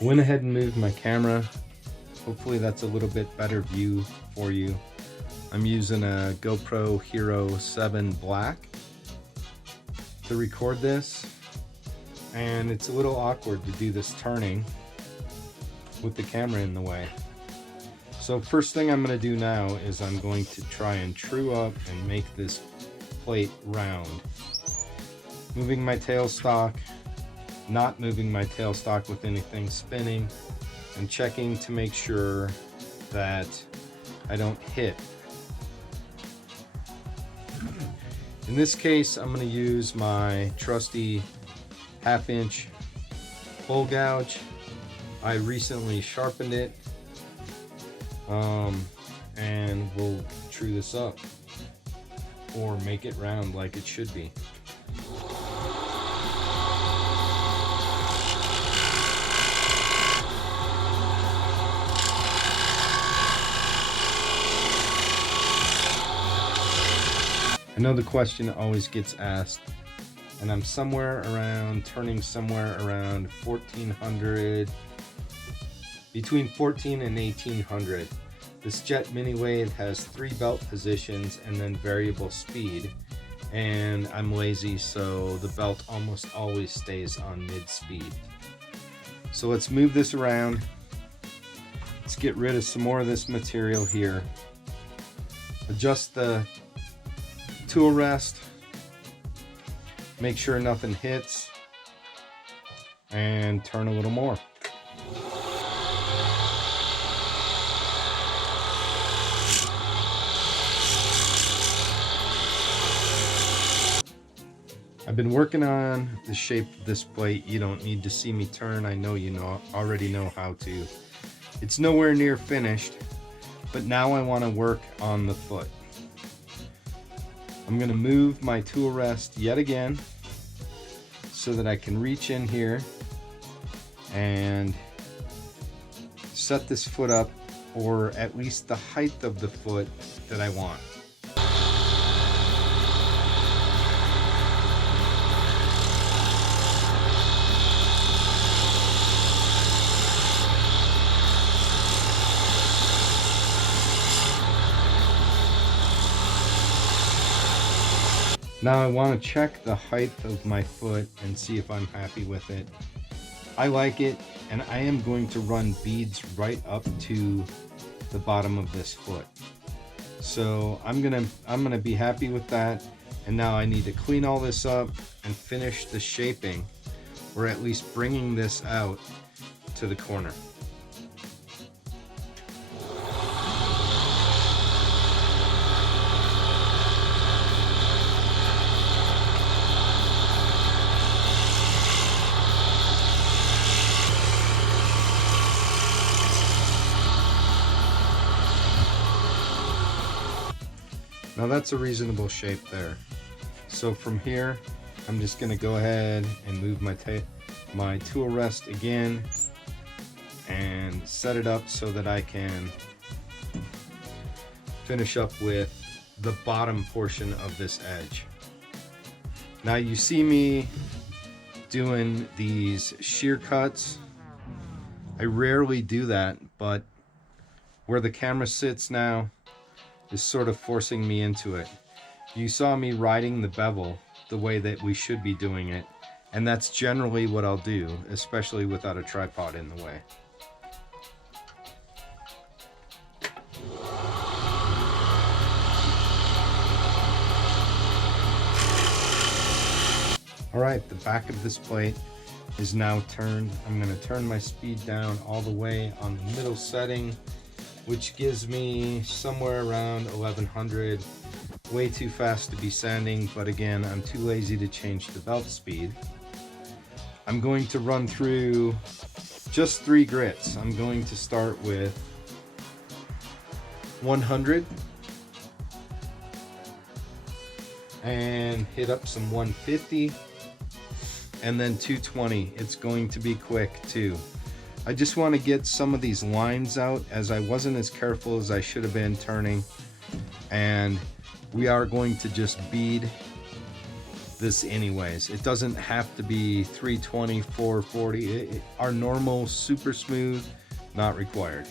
Went ahead and moved my camera. Hopefully that's a little bit better view for you. I'm using a GoPro Hero 7 Black to record this, and it's a little awkward to do this turning with the camera in the way. So first thing I'm going to do now is I'm going to try and true up and make this plate round. Moving my tailstock, not moving my tailstock with anything spinning, and checking to make sure that I don't hit. In this case, I'm going to use my trusty 1/2" hole gouge. I recently sharpened it, and we'll true this up or make it round like it should be. I know the question always gets asked, and I'm turning somewhere around 1400, between 14 and 1800. This Jet Mini Lathe has 3 belt positions and then variable speed, and I'm lazy, so the belt almost always stays on mid speed. So let's move this around. Let's get rid of some more of this material here. Adjust the tool rest, make sure nothing hits, and turn a little more. I've been working on the shape of this plate. You don't need to see me turn. I know you already know how to. It's nowhere near finished, but now I want to work on the foot. I'm going to move my tool rest yet again so that I can reach in here and set this foot up, or at least the height of the foot that I want. Now I want to check the height of my foot and see if I'm happy with it. I like it, and I am going to run beads right up to the bottom of this foot. So I'm gonna be happy with that. And now I need to clean all this up and finish the shaping, or at least bringing this out to the corner. Now that's a reasonable shape there. So from here, I'm just going to go ahead and move my tool rest again and set it up so that I can finish up with the bottom portion of this edge. Now you see me doing these shear cuts. I rarely do that, but where the camera sits now is sort of forcing me into it. You saw me riding the bevel the way that we should be doing it, and that's generally what I'll do, especially without a tripod in the way. Alright, the back of this plate is now turned. I'm going to turn my speed down all the way on the middle setting, which gives me somewhere around 1100. Way too fast to be sanding, but again, I'm too lazy to change the belt speed. I'm going to run through just 3 grits. I'm going to start with 100 and hit up some 150 and then 220. It's going to be quick too. I just want to get some of these lines out, as I wasn't as careful as I should have been turning, and we are going to just bead this anyways. It doesn't have to be 320, 440. Our normal super smooth, not required.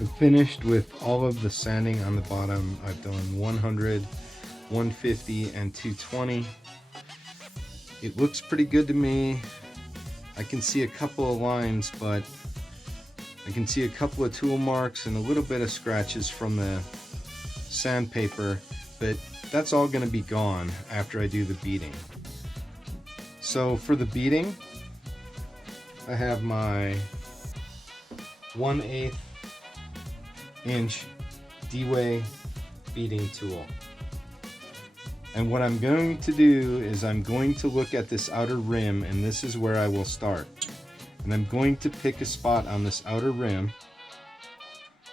I'm finished with all of the sanding on the bottom. I've done 100, 150, and 220. It looks pretty good to me. I can see a couple of lines, but I can see a couple of tool marks and a little bit of scratches from the sandpaper, but that's all going to be gone after I do the beading. So for the beading, I have my 1/8 inch D-Way beading tool. And what I'm going to do is I'm going to look at this outer rim, and this is where I will start. And I'm going to pick a spot on this outer rim,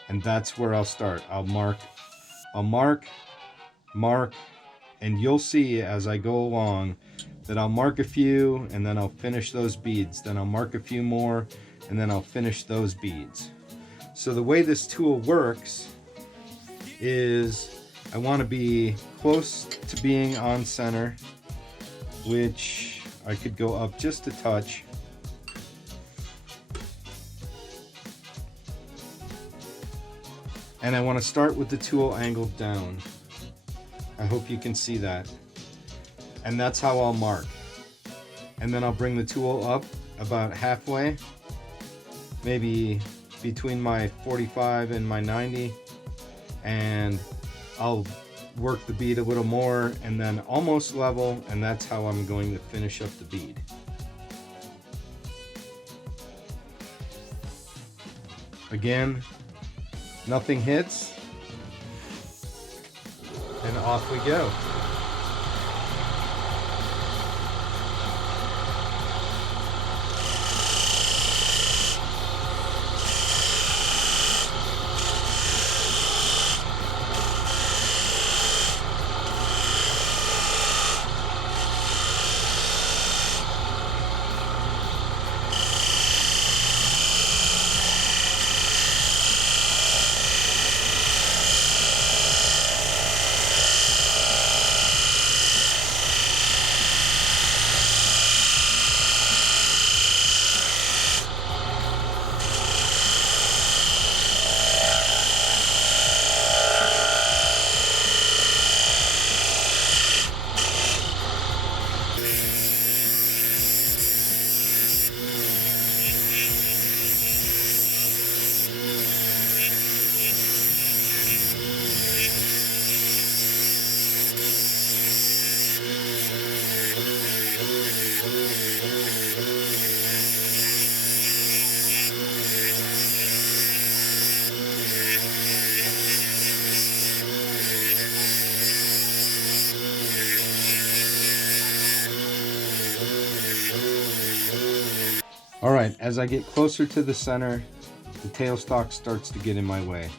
and that's where I'll start. I'll mark, and you'll see as I go along that I'll mark a few, and then I'll finish those beads. Then I'll mark a few more, and then I'll finish those beads. So the way this tool works is I want to be close to being on center, which I could go up just a touch. And I want to start with the tool angled down. I hope you can see that. And that's how I'll mark. And then I'll bring the tool up about halfway, maybe between my 45 and my 90, and I'll work the bead a little more, and then almost level, and that's how I'm going to finish up the bead. Again, nothing hits, and off we go. All right, as I get closer to the center, the tailstock starts to get in my way.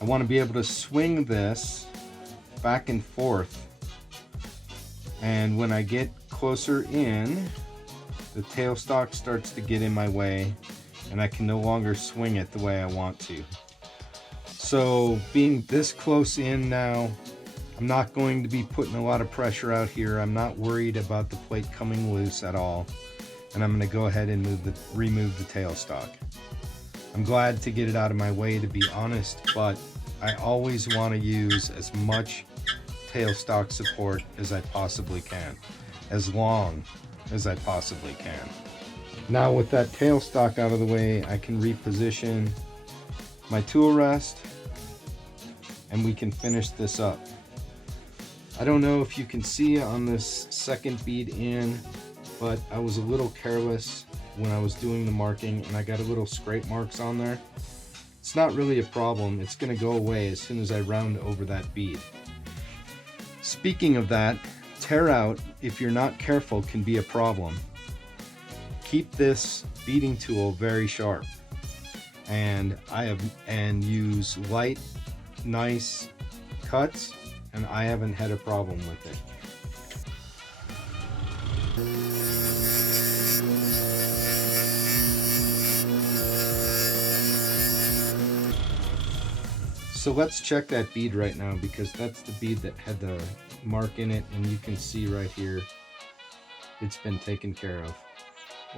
I want to be able to swing this back and forth. And when I get closer in, the tailstock starts to get in my way, and I can no longer swing it the way I want to. So being this close in now, I'm not going to be putting a lot of pressure out here. I'm not worried about the plate coming loose at all. And I'm going to go ahead and remove the tailstock. I'm glad to get it out of my way, to be honest, but I always want to use as much tailstock support as I possibly can, as long as I possibly can. Now with that tailstock out of the way, I can reposition my tool rest, and we can finish this up. I don't know if you can see on this second bead in, but I was a little careless when I was doing the marking, and I got a little scrape marks on there. It's not really a problem. It's going to go away as soon as I round over that bead. Speaking of that, tear out, if you're not careful, can be a problem. Keep this beading tool very sharp, and use light, nice cuts, and I haven't had a problem with it. So let's check that bead right now, because that's the bead that had the mark in it, and you can see right here it's been taken care of,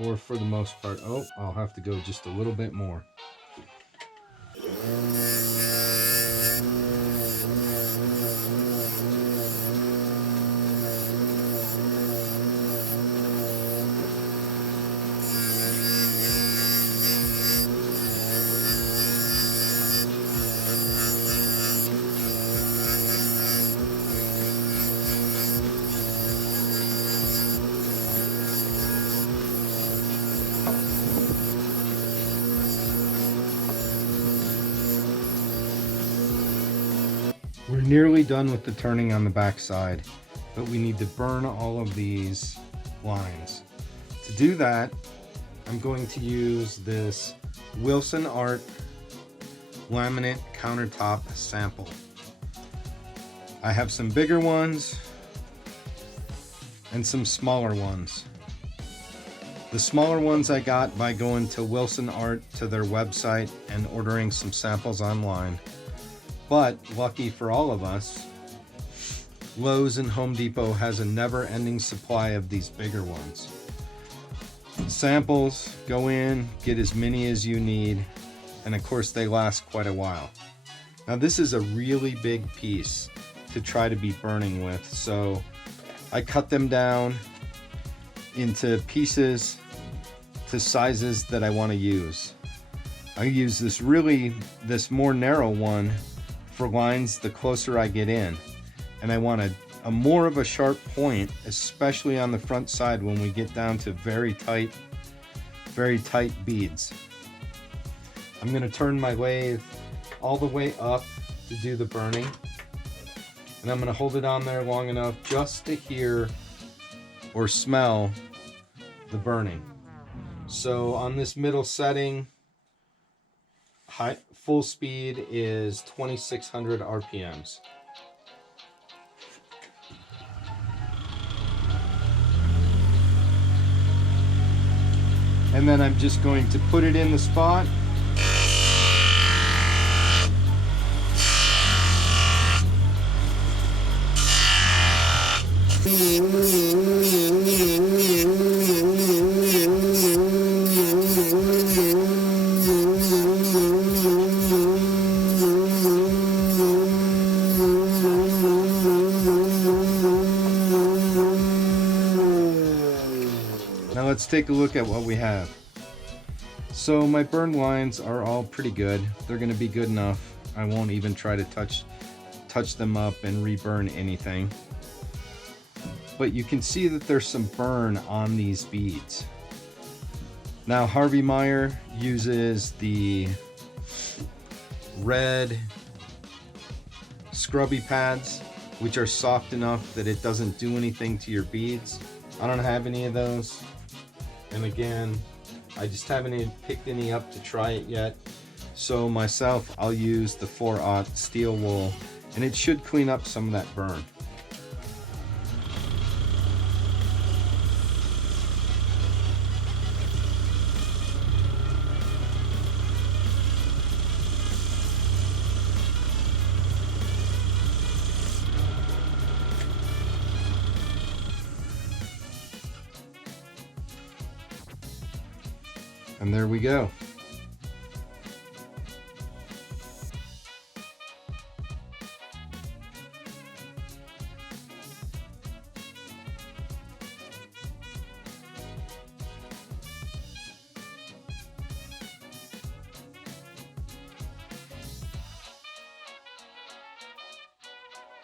or for the most part. Oh, I'll have to go just a little bit more. We're nearly done with the turning on the back side, but we need to burn all of these lines. To do that, I'm going to use this Wilson Art laminate countertop sample. I have some bigger ones and some smaller ones. The smaller ones I got by going to Wilson Art, to their website, and ordering some samples online. But lucky for all of us, Lowe's and Home Depot has a never-ending supply of these bigger ones. Samples, go in, get as many as you need, and of course they last quite a while. Now this is a really big piece to try to be burning with, so I cut them down into pieces to sizes that I want to use. I use this more narrow one for lines the closer I get in, and I want a more of a sharp point, especially on the front side when we get down to very tight beads. I'm going to turn my lathe all the way up to do the burning, and I'm going to hold it on there long enough just to hear or smell the burning. So on this middle setting, full speed is 2600 RPMs. And then I'm just going to put it in the spot. Now let's take a look at what we have. So my burn lines are all pretty good. They're going to be good enough. I won't even try to touch them up and reburn anything. But you can see that there's some burn on these beads. Now Harvey Meyer uses the red scrubby pads, which are soft enough that it doesn't do anything to your beads. I don't have any of those. And again, I just haven't picked any up to try it yet. So myself, I'll use the 4/0 steel wool, and it should clean up some of that burn. And there we go.